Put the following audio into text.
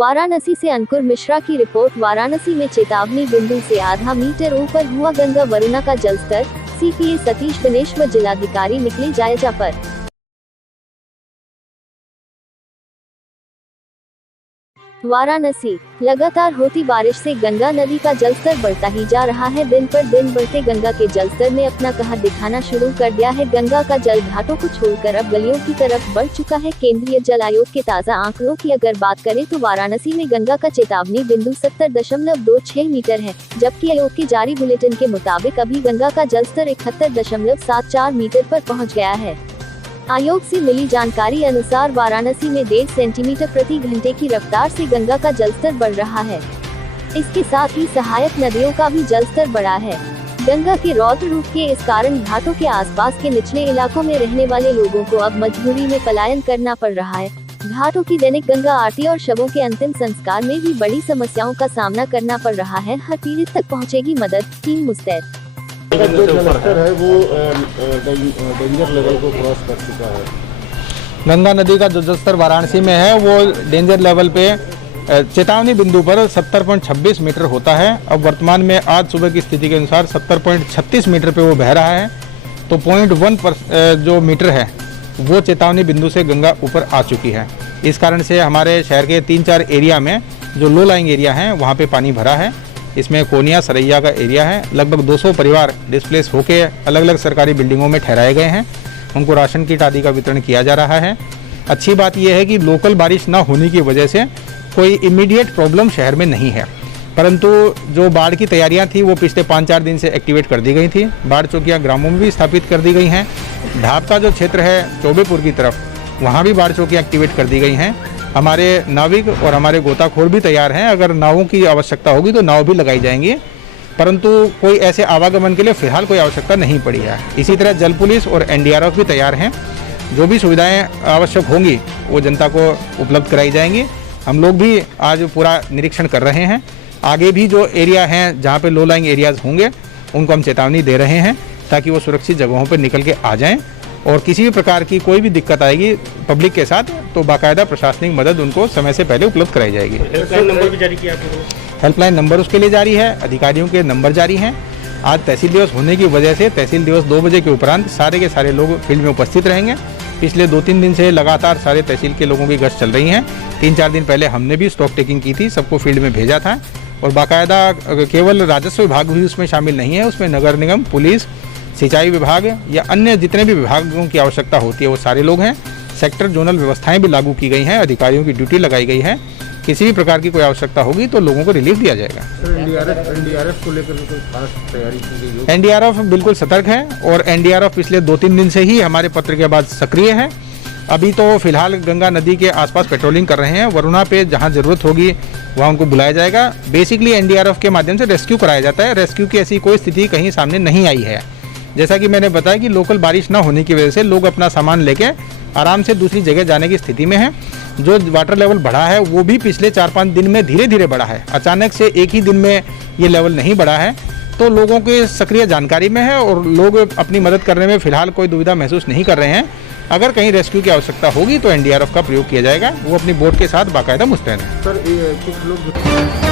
वाराणसी से अंकुर मिश्रा की रिपोर्ट। वाराणसी में चेतावनी बिंदु से आधा मीटर ऊपर हुआ गंगा वरुणा का जलस्तर। सीपीए सतीश दिनेश व जिलाधिकारी निकले जायजा पर। वाराणसी, लगातार होती बारिश से गंगा नदी का जलस्तर बढ़ता ही जा रहा है। दिन पर दिन बढ़ते गंगा के जलस्तर ने अपना कहर दिखाना शुरू कर दिया है। गंगा का जल घाटों को छोड़कर अब गलियों की तरफ बढ़ चुका है। केंद्रीय जल आयोग के ताज़ा आंकड़ों की अगर बात करें तो वाराणसी में गंगा का चेतावनी बिंदु 70.26 मीटर है, जबकि आयोग के जारी बुलेटिन के मुताबिक अभी गंगा का जलस्तर 71.74 मीटर पर पहुँच गया है। आयोग से मिली जानकारी अनुसार वाराणसी में 1.5 सेंटीमीटर प्रति घंटे की रफ्तार से गंगा का जलस्तर बढ़ रहा है। इसके साथ ही सहायक नदियों का भी जलस्तर बढ़ा है। गंगा के रौद्र रूप के इस कारण घाटों के आसपास के निचले इलाकों में रहने वाले लोगों को अब मजबूरी में पलायन करना पड़ रहा है। घाटों की दैनिक गंगा आरती और शवों के अंतिम संस्कार में भी बड़ी समस्याओं का सामना करना पड़ रहा है। हर पीड़ित तक पहुँचेगी मदद, टीम मुस्तैद। जो जलस्तर है वो डेंजर लेवल को क्रॉस कर चुका है। गंगा नदी का जो जलस्तर वाराणसी में है वो डेंजर लेवल पे चेतावनी बिंदु पर 70.26 मीटर होता है। अब वर्तमान में आज सुबह की स्थिति के अनुसार 70.36 मीटर पे वो बह रहा है। तो 0.1 जो मीटर है वो चेतावनी बिंदु से गंगा ऊपर आ चुकी है। इस कारण से हमारे शहर के 3-4 एरिया में जो लो लाइंग एरिया हैं वहाँ पे पानी भरा है। इसमें कोनिया सरैया का एरिया है। लगभग 200 परिवार डिस्प्लेस होकर अलग अलग सरकारी बिल्डिंगों में ठहराए गए हैं। उनको राशन किट आदि का वितरण किया जा रहा है। अच्छी बात यह है कि लोकल बारिश ना होने की वजह से कोई इमीडिएट प्रॉब्लम शहर में नहीं है, परंतु जो बाढ़ की तैयारियां थी वो पिछले 5-4 दिन से एक्टिवेट कर दी गई थी। बाढ़ चौकियाँ ग्रामों में भी स्थापित कर दी गई हैं। ढाब का जो क्षेत्र है चौबेपुर की तरफ, वहाँ भी बाढ़ चौकियाँ एक्टिवेट कर दी गई हैं। हमारे नाविक और हमारे गोताखोर भी तैयार हैं। अगर नावों की आवश्यकता होगी तो नाव भी लगाई जाएंगी, परंतु कोई ऐसे आवागमन के लिए फिलहाल कोई आवश्यकता नहीं पड़ी है। इसी तरह जल पुलिस और एनडीआरएफ भी तैयार हैं। जो भी सुविधाएं आवश्यक होंगी वो जनता को उपलब्ध कराई जाएंगी। हम लोग भी आज पूरा निरीक्षण कर रहे हैं। आगे भी जो एरिया हैं जहाँ पे लो लाइंग एरियाज़ होंगे उनको हम चेतावनी दे रहे हैं ताकि वो सुरक्षित जगहों पर निकल के आ जाएँ। और किसी भी प्रकार की कोई भी दिक्कत आएगी पब्लिक के साथ तो बाकायदा प्रशासनिक मदद उनको समय से पहले उपलब्ध कराई जाएगी। हेल्पलाइन नंबर भी जारी किया आपने? हेल्पलाइन नंबर उसके लिए जारी है, अधिकारियों के नंबर जारी हैं। आज तहसील दिवस होने की वजह से तहसील दिवस 2 बजे के उपरांत सारे के सारे लोग फील्ड में उपस्थित रहेंगे। पिछले 2-3 दिन से लगातार सारे तहसील के लोगों की गश्त चल रही हैं। 3-4 दिन पहले हमने भी स्टॉक टेकिंग की थी, सबको फील्ड में भेजा था। और बाकायदा केवल राजस्व विभाग भी उसमें शामिल नहीं है, उसमें नगर निगम, पुलिस, सिंचाई विभाग या अन्य जितने भी विभागों की आवश्यकता होती है वो सारे लोग हैं। सेक्टर जोनल व्यवस्थाएं भी लागू की गई हैं, अधिकारियों की ड्यूटी लगाई गई है। किसी भी प्रकार की कोई आवश्यकता होगी तो लोगों को रिलीफ दिया जाएगा। एनडीआरएफ को लेकर कोई खास तैयारी की गई हो? एनडीआरएफ बिल्कुल सतर्क है और एनडीआरएफ पिछले 2-3 दिन से ही हमारे पत्र के बाद सक्रिय है। अभी तो फिलहाल गंगा नदी के आसपास पेट्रोलिंग कर रहे हैं। वरुणा पे जहां जरूरत होगी वहां उनको बुलाया जाएगा। बेसिकली एनडीआरएफ के माध्यम से रेस्क्यू कराया जाता है। रेस्क्यू की ऐसी कोई स्थिति कहीं सामने नहीं आई है। जैसा कि मैंने बताया कि लोकल बारिश ना होने की वजह से लोग अपना सामान लेके आराम से दूसरी जगह जाने की स्थिति में हैं। जो वाटर लेवल बढ़ा है वो भी पिछले 4-5 दिन में धीरे धीरे बढ़ा है। अचानक से एक ही दिन में ये लेवल नहीं बढ़ा है। तो लोगों के सक्रिय जानकारी में है और लोग अपनी मदद करने में फिलहाल कोई दुविधा महसूस नहीं कर रहे हैं। अगर कहीं रेस्क्यू की आवश्यकता होगी तो एनडीआरएफ का प्रयोग किया जाएगा। वो अपनी बोट के साथ बाकायदा मुस्तैद है। सर कुछ लोग